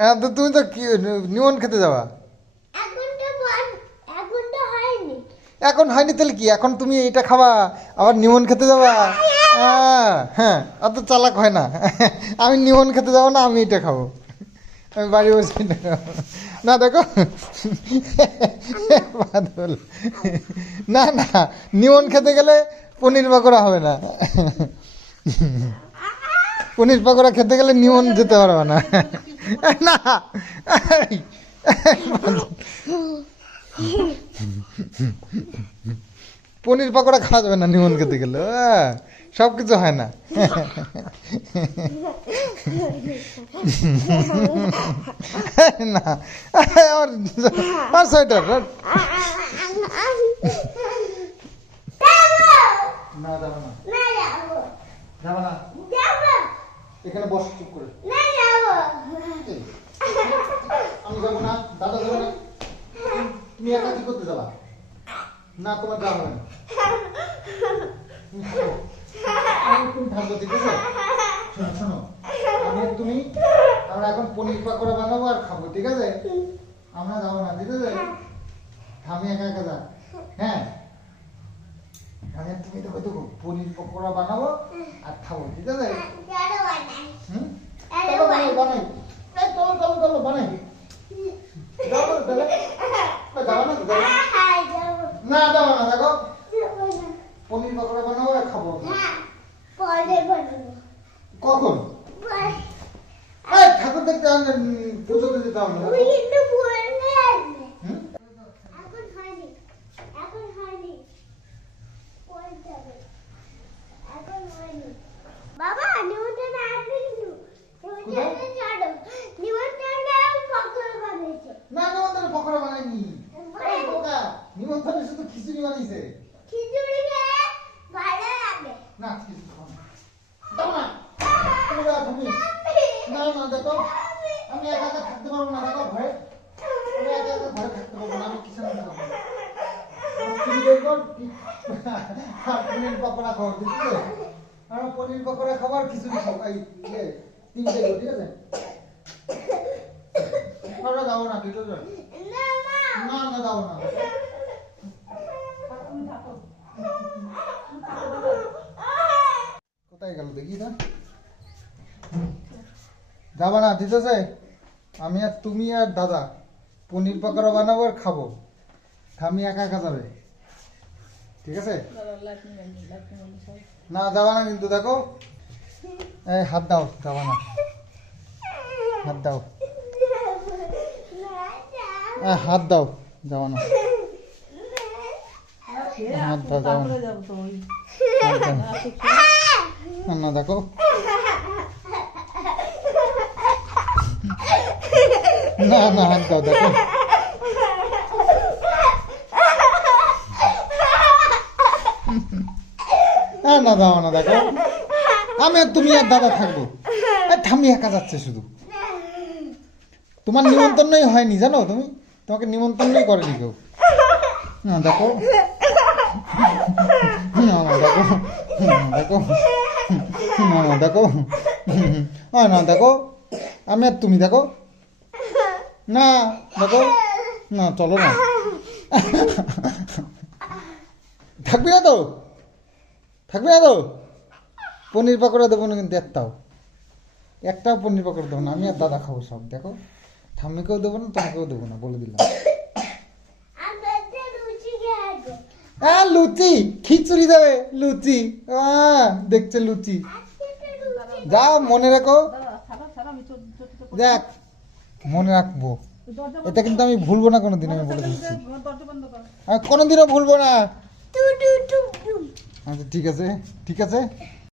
হ্যাঁ, তো তুমি তো কি নিমন খেতে যাবা? এখন হয়নি তাহলে কি? এখন তুমি এটা খাবা আবার নিমন খেতে যাবা? হ্যাঁ হ্যাঁ অত চালাক হয় না। আমি নিমন খেতে যাব না আমি এটা খাব। আমি বাড়ি বসে না দেখো। বাদল না না নিমন খেতে গেলে পনির পাকোড়া হবে না। পনির পাকোড়া খেতে গেলে নিমন যেতে পারবে না। না। পনির পাকোড়া খাওয়া যাবে না নিমন খেতে গেলে। সব কিছু হয় না। না। আমার সোয়েটার না। যাব। এখানে বস চুপ করে না যাব এই, আমি যাব না দাদা যাব তুমি একা কি করতে যাবা? না, তোমার যাওয়া হবে না। তুমি থাকব, ঠিক আছে? শোনো শোনো। আমি তুমি, আমরা এখন পনির পাকোড়া বানাবো আর খাব, ঠিক আছে? আমরা যাব না, ঠিক আছে? আমি একা একা যা হ্যাঁ? আমি তুমি দেখো দেখো, পনির পকোড়া বানাবো আর খাব, ঠিক আছে চলো বানাই হুম আরে চলো বানাই বানাই এই চলো চলো চলো বানাই যাও না, তাহলে। না, যাব না, যাব না। হ্যাঁ যাব না দাও না দেখো। পনির পকোড়া বানাবো আর খাব। কখন? ঠাকুর দেখতে পুজো দিতে হবে না তুমি কিন্তু বললে আসবে হুম? এখন হয়নি এখন হয়নি পরে যাবে এখন হয়নি বাবা নিমন্ত্রণ আসবে কিন্তু নিমন্ত্রণ ছাড়ো নিমন্ত্রণ পকড় বানিয়েছে না নিমন্ত্রণে পকোড়া বানাইনি এই বোকা নিমন্ত্রণে শুধু খিচুড়ি বানিয়েছে খিচুড়ি খেয়ে ভালো লাগে না খাব না। দাও না তুমি না না দেখো আমি একা একা থাকতে পারব না দেখো ঘরে। আমি একা একা ঘরে থাকতে পারব না আমি মধ্যে থাকব তুমি দেখো পনির পকোড়া খাব ঠিক আছে? আমরা পনির পকোড়া খাব আর খিচুড়ি খাব এই তিনটে ঠিক আছে? না ঠিক না না না না যাব না কোথায় গেল দেখি না যাবা না আমি আর তুমি আর দাদা পনির পকোড়া বানাবো আর খাব। আমি একা একা যাবে। ঠিক আছে? না যাবা না কিন্তু দেখো। এই হাত দাও যাবা না। হাত দাও। হাত দাও যাবা না। হাত দাও যাবা না। না, দেখো। না না হাত দাও দেখো। না দাও না দেখো। আমি আর তুমি আর দাদা থাকব। ঠাম্মি একা যাচ্ছে শুধু। তোমার নিমন্ত্রণই হয়নি জানো তুমি? তোমাকে নিমন্ত্রণই করেনি কেউ। না দেখো। না দেখো। দেখো। না না, দেখো। না না, দেখো। আমি আর তুমি দেখো। না দেখো। না, চলো না। থাকবি না তো? থাকবি না তো? পনির পাকোড়া দেবো না কিন্তু একটাও। একটাও পনির পাকোড়া দেবো না। আমি আর দাদা খাব সব, দেখো। ঠাম্মিকেও দেবো না, তোমাকেও দেবো না, বলে দিলাম। লুচি। খিচুড়ি দেবে, লুচি। দেখছে লুচি। যা মনে রাখো। দেখ মনে রাখব। এটা কিন্তু আমি ভুলবো না কোনোদিন আমি বলে দিচ্ছি। কোনোদিনও ভুলবো না। আচ্ছা ঠিক আছে ঠিক আছে।